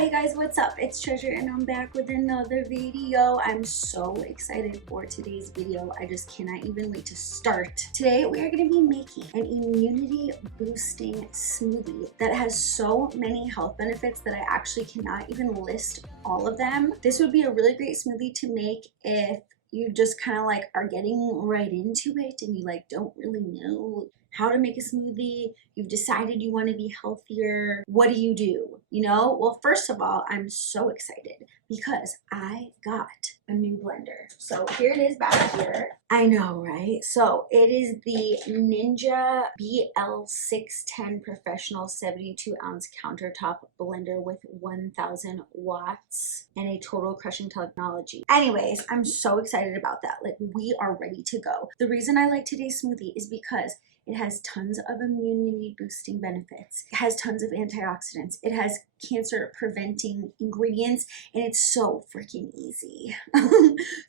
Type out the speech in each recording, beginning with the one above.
Hi guys, what's up? It's Treasure and I'm back with another video. I'm so excited for today's video. I just cannot even wait to start. Today we are going to be making an immunity boosting smoothie that has so many health benefits that I actually cannot even list all of them. This would be a really great smoothie to make if you just kind of like are getting right into it and you like don't really know how to make a smoothie. You've decided you want to be healthier. What do? You know? Well, first of all, I'm so excited because I got a new blender. So here it is back here. I know, right? So it is the Ninja BL610 Professional 72-ounce countertop blender with 1000 watts and a total crushing technology. Anyways, I'm so excited about that. Like, we are ready to go. The reason I like today's smoothie is because it has tons of immunity boosting benefits. It has tons of antioxidants. It has cancer preventing ingredients, and it's so freaking easy.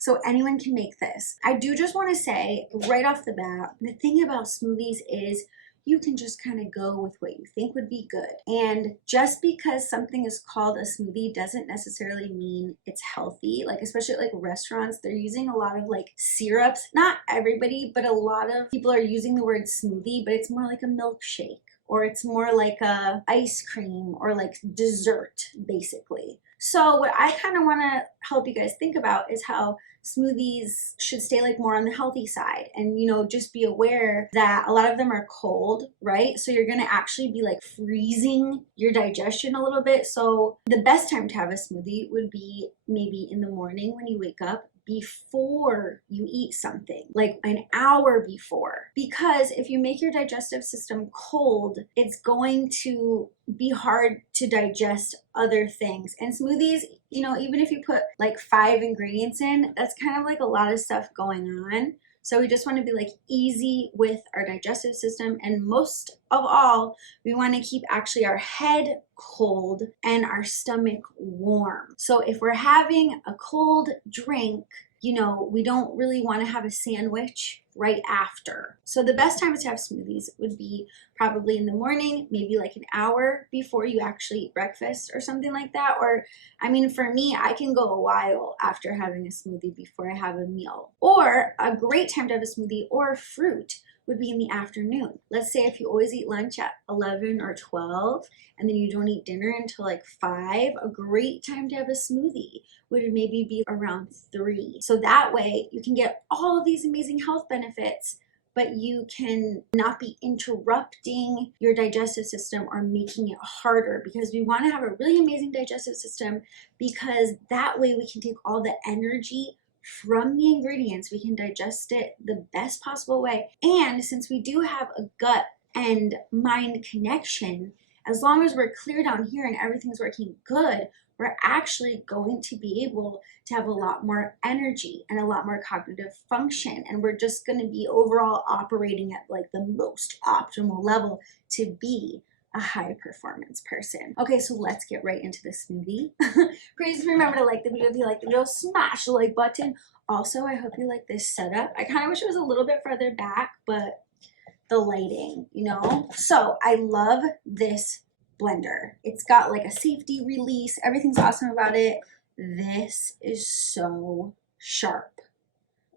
So anyone can make this. I do just want to say right off the bat, the thing about smoothies is you can just kind of go with what you think would be good. And just because something is called a smoothie doesn't necessarily mean it's healthy. Like, especially at like restaurants, they're using a lot of like syrups. Not everybody, but a lot of people are using the word smoothie, but it's more like a milkshake, or it's more like a ice cream or like dessert, basically. So what I kind of want to help you guys think about is how smoothies should stay like more on the healthy side, and you know, just be aware that a lot of them are cold, right? So you're gonna actually be like freezing your digestion a little bit. So the best time to have a smoothie would be maybe in the morning when you wake up, before you eat something, like an hour before. Because if you make your digestive system cold, it's going to be hard to digest other things. And smoothies, you know, even if you put like 5 ingredients in, that's kind of like a lot of stuff going on. So we just want to be like easy with our digestive system, and most of all, we want to keep actually our head cold and our stomach warm. So if we're having a cold drink, you know, we don't really want to have a sandwich right after. So the best times to have smoothies would be probably in the morning, maybe like an hour before you actually eat breakfast or something like that. Or, I mean, for me, I can go a while after having a smoothie before I have a meal. Or a great time to have a smoothie or fruit would be in the afternoon. Let's say if you always eat lunch at 11 or 12 and then you don't eat dinner until like 5, a great time to have a smoothie would maybe be around 3. So that way you can get all of these amazing health benefits, but you can not be interrupting your digestive system or making it harder, because we want to have a really amazing digestive system, because that way we can take all the energy from the ingredients, we can digest it the best possible way. And since we do have a gut and mind connection, as long as we're clear down here and everything's working good, we're actually going to be able to have a lot more energy and a lot more cognitive function. And we're just going to be overall operating at like the most optimal level to be a high performance person. Okay, so let's get right into the smoothie. Please remember to like the video. If you like the video, smash the like button. Also, I hope you like this setup. I kind of wish it was a little bit further back, but the lighting, you know? So I love this blender. It's got like a safety release. Everything's awesome about it. This is so sharp,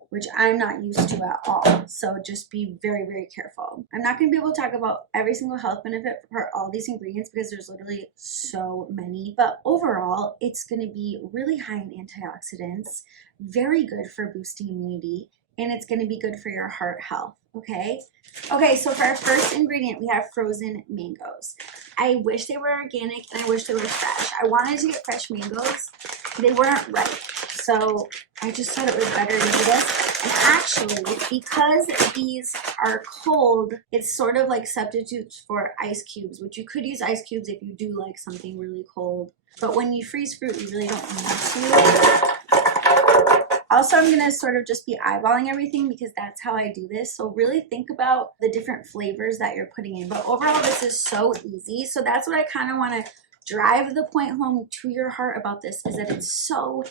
which I'm not used to at all. So just be very, very careful. I'm not going to be able to talk about every single health benefit for all these ingredients because there's literally so many. But overall, it's going to be really high in antioxidants, very good for boosting immunity, and it's going to be good for your heart health. Okay. Okay, so for our first ingredient, we have frozen mangoes. I wish they were organic and I wish they were fresh. I wanted to get fresh mangoes. They weren't ripe. So I just thought it was better to do this. And actually, because these are cold, it's sort of like substitutes for ice cubes, which you could use ice cubes if you do like something really cold. But when you freeze fruit, you really don't need to. Also, I'm going to sort of just be eyeballing everything because that's how I do this. So really think about the different flavors that you're putting in. But overall, this is so easy. So that's what I kind of want to drive the point home to your heart about this, is that it's so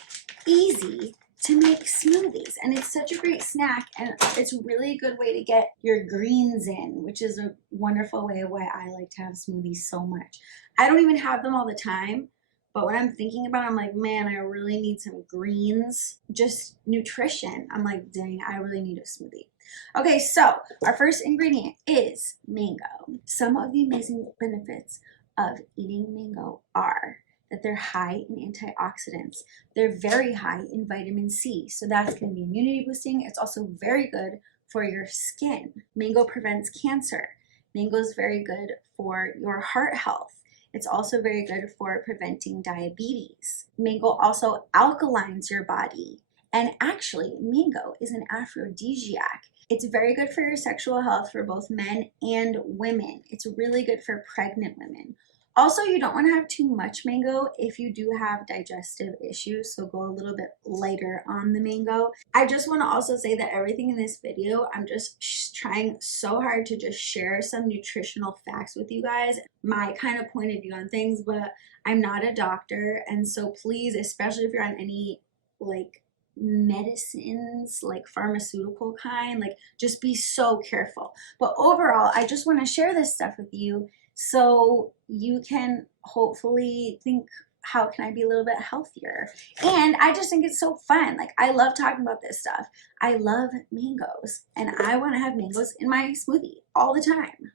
easy to make smoothies. And it's such a great snack. And it's really a good way to get your greens in, which is a wonderful way of why I like to have smoothies so much. I don't even have them all the time, But when I'm thinking about it, I'm like, man, I really need some greens, just nutrition. I'm like, dang, I really need a smoothie. Okay, so our first ingredient is mango. Some of the amazing benefits of eating mango are that they're high in antioxidants. They're very high in vitamin C, so that's going to be immunity boosting. It's also very good for your skin. Mango prevents cancer. Mango is very good for your heart health. It's also very good for preventing diabetes. Mango also alkalines your body. And actually, mango is an aphrodisiac. It's very good for your sexual health for both men and women. It's really good for pregnant women. Also, you don't want to have too much mango if you do have digestive issues, so go a little bit lighter on the mango. I just want to also say that everything in this video, I'm just trying so hard to just share some nutritional facts with you guys, my kind of point of view on things, but I'm not a doctor, and so please, especially if you're on any like medicines, like pharmaceutical kind, like just be so careful. But overall, I just want to share this stuff with you so you can hopefully think, how can I be a little bit healthier? And I just think it's so fun. Like, I love talking about this stuff. I love mangoes, and I want to have mangoes in my smoothie all the time.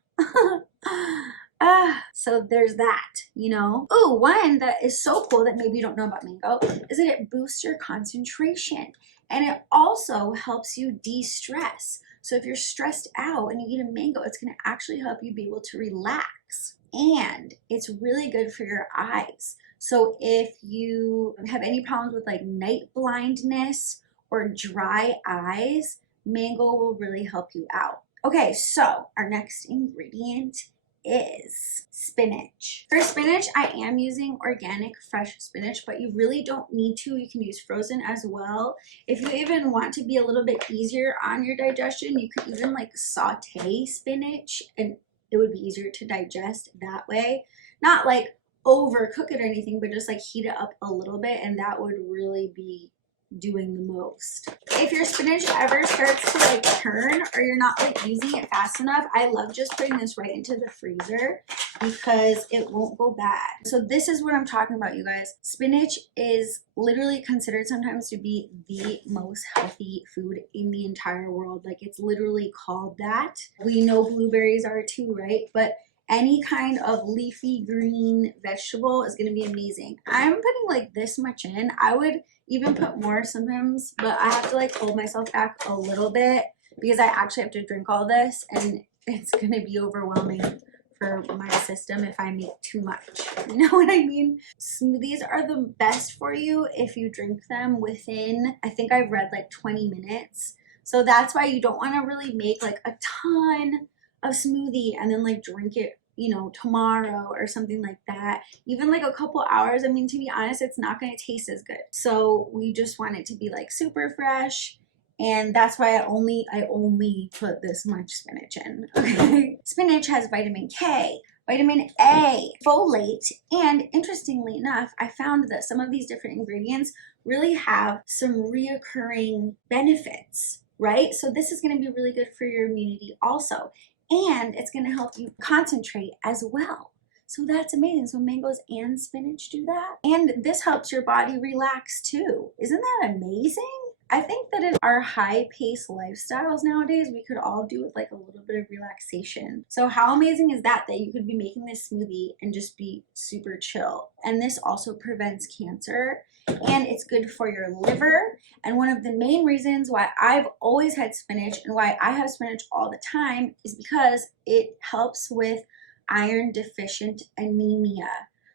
So there's that, you know. Oh, one that is so cool that maybe you don't know about mango is that it boosts your concentration, and it also helps you de-stress. So if you're stressed out and you eat a mango, it's going to actually help you be able to relax. And it's really good for your eyes. So if you have any problems with like night blindness or dry eyes, mango will really help you out. Okay, so our next ingredient is spinach. For spinach, I am using organic fresh spinach, but you really don't need to. You can use frozen as well. If you even want to be a little bit easier on your digestion, you could even like saute spinach and it would be easier to digest that way. Not like overcook it or anything, but just like heat it up a little bit, and that would really be doing the most. If your spinach ever starts to like turn or you're not like using it fast enough, I love just putting this right into the freezer because it won't go bad. So this is what I'm talking about, you guys. Spinach is literally considered sometimes to be the most healthy food in the entire world. Like, it's literally called that. We know blueberries are too, right? But any kind of leafy green vegetable is going to be amazing. I'm putting like this much in. I would even put more sometimes, but I have to like hold myself back a little bit because I actually have to drink all this, and it's going to be overwhelming for my system if I make too much. You know what I mean? Smoothies are the best for you if you drink them within, I think I've read like 20 minutes. So that's why you don't want to really make like a ton of smoothie and then like drink it, you know, tomorrow or something like that. Even like a couple hours, I mean, to be honest, it's not going to taste as good. So we just want it to be like super fresh, and that's why I only put this much spinach in. Okay. Spinach has vitamin K, vitamin A, folate, and interestingly enough, I found that some of these different ingredients really have some reoccurring benefits, right? So this is going to be really good for your immunity also. And it's going to help you concentrate as well. So that's amazing. So mangoes and spinach do that. And this helps your body relax too. Isn't that amazing? I think that in our high-paced lifestyles nowadays, we could all do with like a little bit of relaxation. So how amazing is that you could be making this smoothie and just be super chill. And this also prevents cancer, and it's good for your liver. And one of the main reasons why I've always had spinach and why I have spinach all the time is because it helps with iron deficient anemia.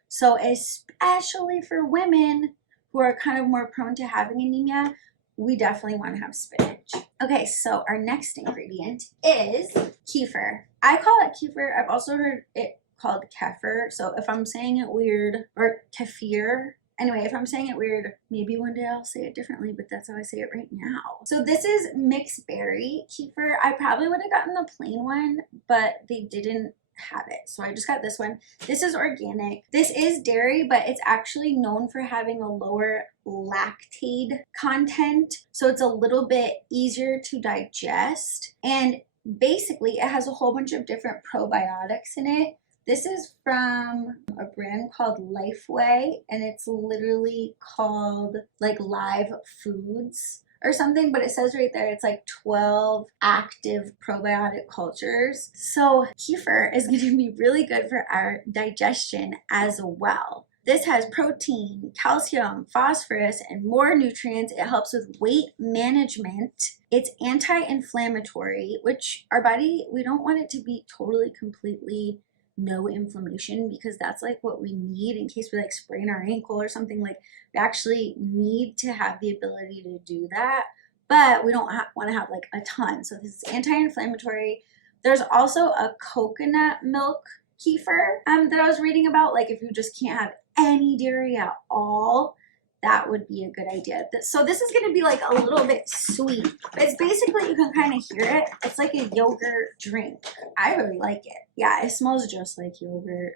So especially for women who are kind of more prone to having anemia, we definitely want to have spinach. Okay, so our next ingredient is kefir. I call it kefir. I've also heard it called kefir. So if I'm saying it weird, or kefir, anyway, if I'm saying it weird, maybe one day I'll say it differently, but that's how I say it right now. So this is mixed berry kefir. I probably would have gotten the plain one, but they didn't have it. So I just got this one. This is organic. This is dairy, but it's actually known for having a lower lactate content. So it's a little bit easier to digest. And basically it has a whole bunch of different probiotics in it, This is from a brand called Lifeway, and it's literally called like Live Foods or something, but it says right there it's like 12 active probiotic cultures. So kefir is going to be really good for our digestion as well. This has protein, calcium, phosphorus, and more nutrients. It helps with weight management. It's anti-inflammatory, which our body, we don't want it to be totally, completely no inflammation, because that's like what we need in case we like sprain our ankle or something. Like, we actually need to have the ability to do that, but we don't want to have like a ton. So this is anti-inflammatory. There's also a coconut milk kefir that I was reading about. Like, if you just can't have any dairy at all, that would be a good idea. So this is going to be like a little bit sweet. It's basically, you can kind of hear it. It's like a yogurt drink. I really like it. Yeah, it smells just like yogurt.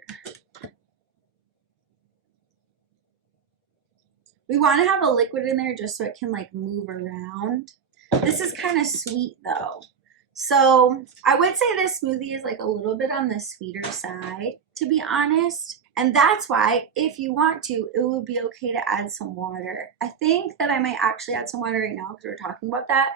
We want to have a liquid in there just so it can like move around. This is kind of sweet though. So I would say this smoothie is like a little bit on the sweeter side, to be honest. And that's why, if you want to, it would be okay to add some water. I think that I might actually add some water right now because we're talking about that.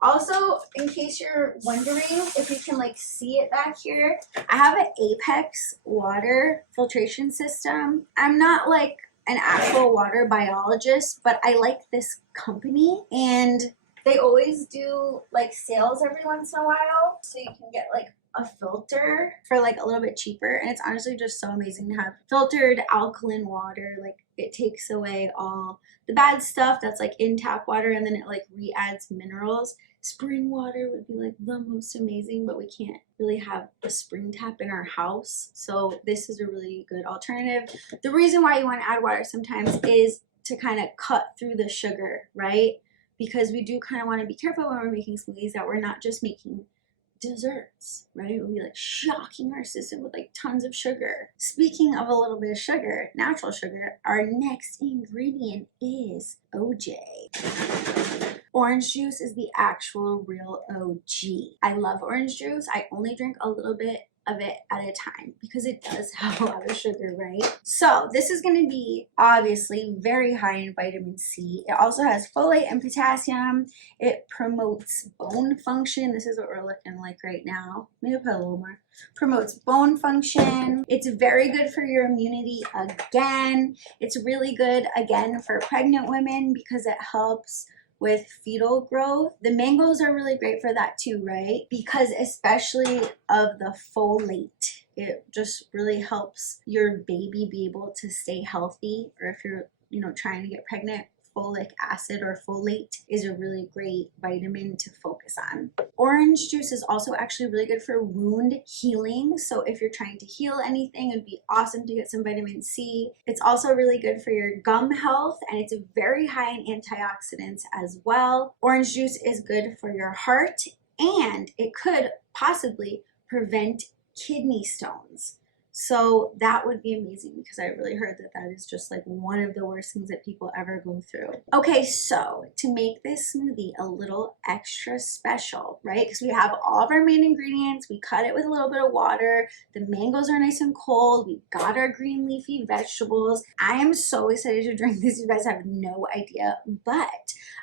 Also, in case you're wondering if you can like see it back here, I have an Apex water filtration system. I'm not like an actual water biologist, but I like this company, and they always do like sales every once in a while, so you can get like a filter for like a little bit cheaper. And it's honestly just so amazing to have filtered alkaline water. Like, it takes away all the bad stuff that's like in tap water, and then it like re-adds minerals. Spring water would be like the most amazing, but we can't really have a spring tap in our house, so this is a really good alternative. The reason why you want to add water sometimes is to kind of cut through the sugar, right? Because we do kind of want to be careful when we're making smoothies that we're not just making desserts, right? We'll be like shocking our system with like tons of sugar. Speaking of a little bit of sugar, natural sugar, our next ingredient is OJ. Orange juice is the actual real OG. I love orange juice. I only drink a little bit of it at a time because it does have a lot of sugar, right? So this is going to be obviously very high in vitamin C. It also has folate and potassium. It promotes bone function. This is what we're looking like right now. Maybe put a little more. Promotes bone function. It's very good for your immunity again. It's really good again for pregnant women because it helps with fetal growth. The mangoes are really great for that too, right? Because especially of the folate, it just really helps your baby be able to stay healthy. Or if you're, trying to get pregnant, folic acid or folate is a really great vitamin to focus on. Orange juice is also actually really good for wound healing. So if you're trying to heal anything, it'd be awesome to get some vitamin C. It's also really good for your gum health, and it's very high in antioxidants as well. Orange juice is good for your heart, and it could possibly prevent kidney stones. So that would be amazing, because I really heard that that is just like one of the worst things that people ever go through. Okay, so to make this smoothie a little extra special, right? Because we have all of our main ingredients, we cut it with a little bit of water, the mangoes are nice and cold, we've got our green leafy vegetables. I am so excited to drink this, you guys have no idea, but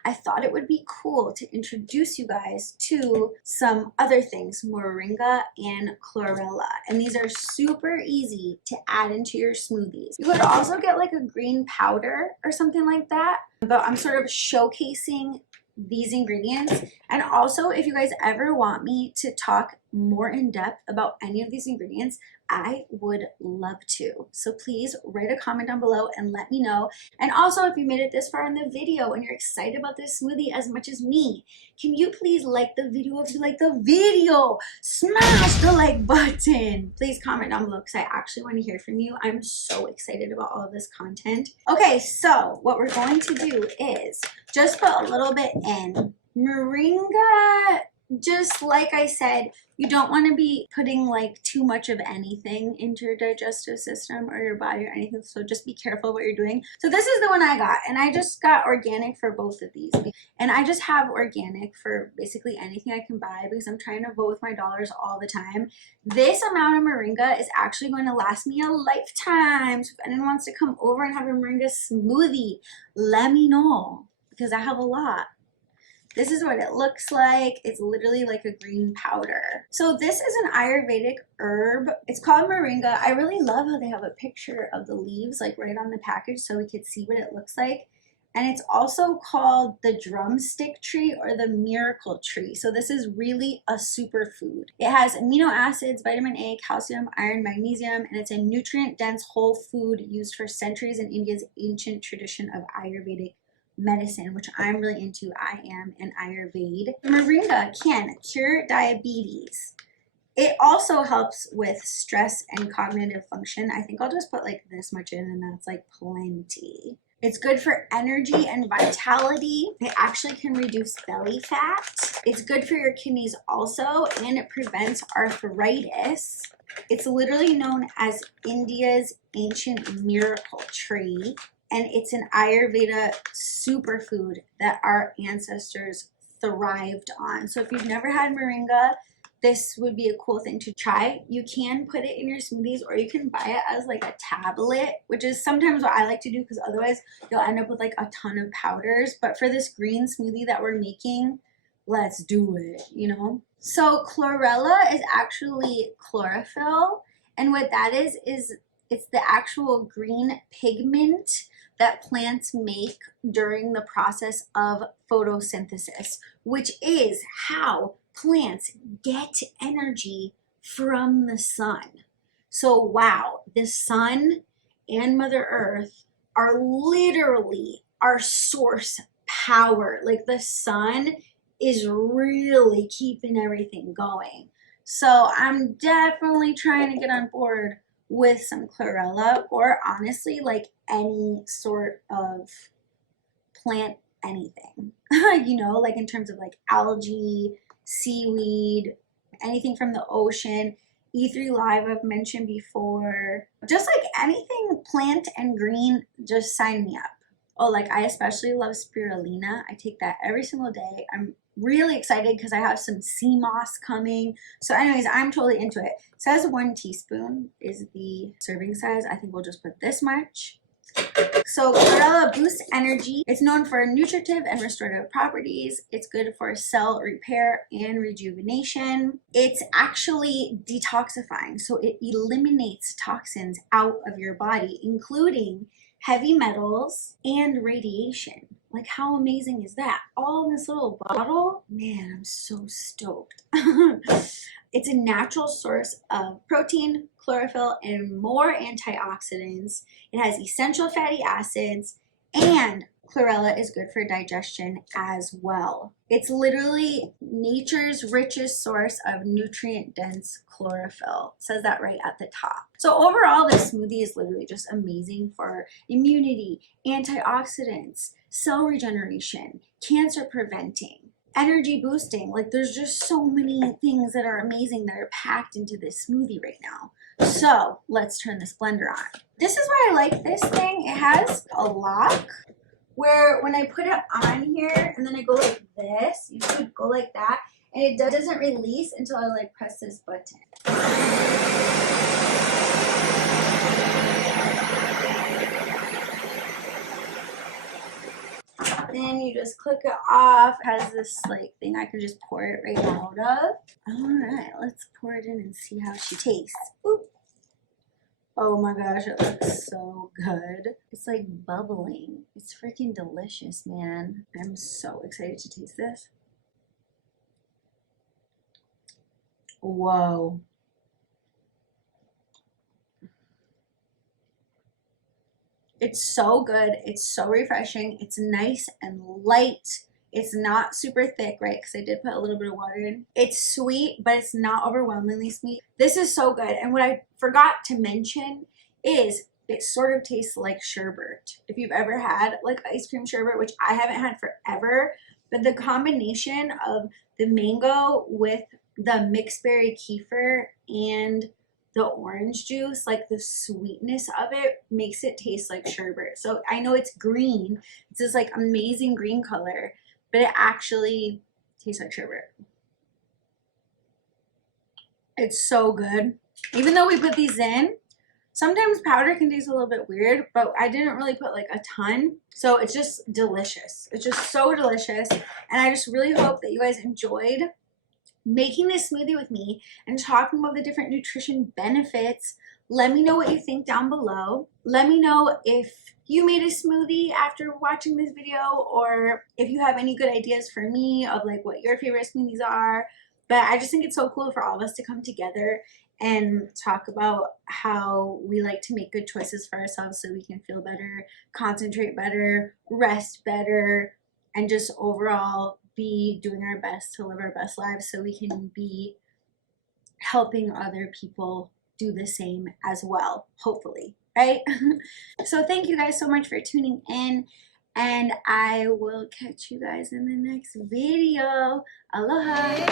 I thought it would be cool to introduce you guys to some other things, Moringa and Chlorella. And these are super easy to add into your smoothies. You could also get like a green powder or something like that, but I'm sort of showcasing these ingredients. And also, if you guys ever want me to talk more in depth about any of these ingredients, I would love to. So please write a comment down below and let me know. And also, if you made it this far in the video and you're excited about this smoothie as much as me, can you please like the video? If you like the video, smash the like button. Please comment down below because I actually want to hear from you. I'm so excited about all of this content. Okay, so what we're going to do is just put a little bit in. Moringa just like I said, you don't want to be putting like too much of anything into your digestive system or your body or anything. So just be careful what you're doing. So this is the one I got, and I just got organic for both of these. And I just have organic for basically anything I can buy because I'm trying to vote with my dollars all the time. This amount of moringa is actually going to last me a lifetime. So if anyone wants to come over and have a moringa smoothie, let me know because I have a lot. This is what it looks like. It's literally like a green powder. So this is an Ayurvedic herb. It's called moringa. I really love how they have a picture of the leaves like right on the package so we could see what it looks like. And it's also called the drumstick tree or the miracle tree. So this is really a superfood. It has amino acids, vitamin A, calcium, iron, magnesium, and it's a nutrient-dense whole food used for centuries in India's ancient tradition of Ayurvedic medicine, which I'm really into. I am an Ayurveda. Moringa can cure diabetes. It also helps with stress and cognitive function. I think I'll just put like this much in and that's like plenty. It's good for energy and vitality. It actually can reduce belly fat. It's good for your kidneys also, and it prevents arthritis. It's literally known as India's ancient miracle tree, and it's an Ayurveda superfood that our ancestors thrived on. So if you've never had moringa, this would be a cool thing to try. You can put it in your smoothies or you can buy it as like a tablet, which is sometimes what I like to do because otherwise you'll end up with like a ton of powders. But for this green smoothie that we're making, let's do it, you know? So chlorella is actually chlorophyll. And what that is it's the actual green pigment that plants make during the process of photosynthesis, which is how plants get energy from the sun. So wow, the sun and Mother Earth are literally our source power. Like the sun is really keeping everything going. So I'm definitely trying to get on board with some chlorella, or honestly like any sort of plant anything. You know, like in terms of like algae, seaweed, anything from the ocean. E3 Live I've mentioned before. Just like anything plant and green, just sign me up. Oh, like I especially love spirulina. I take that every single day. I'm really excited because I have some sea moss coming. So anyways, I'm totally into it. It says 1 teaspoon is the serving size. I think we'll just put this much. So chlorella boosts energy. It's known for nutritive and restorative properties. It's good for cell repair and rejuvenation. It's actually detoxifying, so it eliminates toxins out of your body, including heavy metals and radiation. Like how amazing is that? All in this little bottle? Man, I'm so stoked. It's a natural source of protein, chlorophyll, and more antioxidants. It has essential fatty acids, and chlorella is good for digestion as well. It's literally nature's richest source of nutrient-dense chlorophyll. It says that right at the top. So overall, this smoothie is literally just amazing for immunity, antioxidants, cell regeneration, cancer preventing, energy boosting. Like there's just so many things that are amazing that are packed into this smoothie right now. So let's turn this blender on. This is why I like this thing. It has a lock where when I put it on here and then I go like this, you should go like that, and it doesn't release until I like press this button. Then you just click it off. It has this like thing I can just pour it right out of. All right, let's pour it in and see how she tastes. Ooh. Oh my gosh, it looks so good. It's like bubbling. It's freaking delicious, man. I'm so excited to taste this. Whoa. It's so good. It's so refreshing. It's nice and light. It's not super thick, right? Because I did put a little bit of water in. It's sweet, but it's not overwhelmingly sweet. This is so good. And what I forgot to mention is it sort of tastes like sherbet. If you've ever had like ice cream sherbet, which I haven't had forever, but the combination of the mango with the mixed berry kefir and the orange juice, like the sweetness of it makes it taste like sherbet. So I know it's green, it's this like amazing green color, but it actually tastes like sherbet. It's so good. Even though we put these in, sometimes powder can taste a little bit weird, but I didn't really put like a ton. So it's just delicious. It's just so delicious. And I just really hope that you guys enjoyed making this smoothie with me and talking about the different nutrition benefits. Let me know what you think down below. Let me know if you made a smoothie after watching this video, or if you have any good ideas for me of like what your favorite smoothies are. But I just think it's so cool for all of us to come together and talk about how we like to make good choices for ourselves so we can feel better, concentrate better, rest better, and just overall be doing our best to live our best lives so we can be helping other people do the same as well, hopefully, right? So thank you guys so much for tuning in, and I will catch you guys in the next video. Aloha!